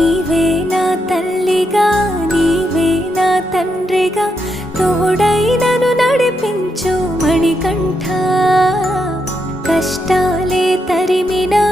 నీవే నా తల్లిగా నీవే నా తండ్రిగా తోడై నన్ను నడిపించు మణికంఠ. కష్టాలే తరిమినా